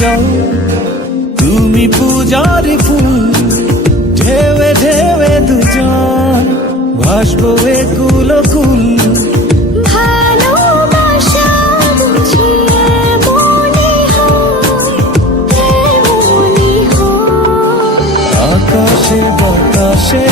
জল, তুমি পূজার ফুল, ঢেউে ঢেউে দুজন ভাসবো একুল কুল। ভালোবাসা বুঝি এমনই হয়, এমনই হয়। আকাশে বাতাসে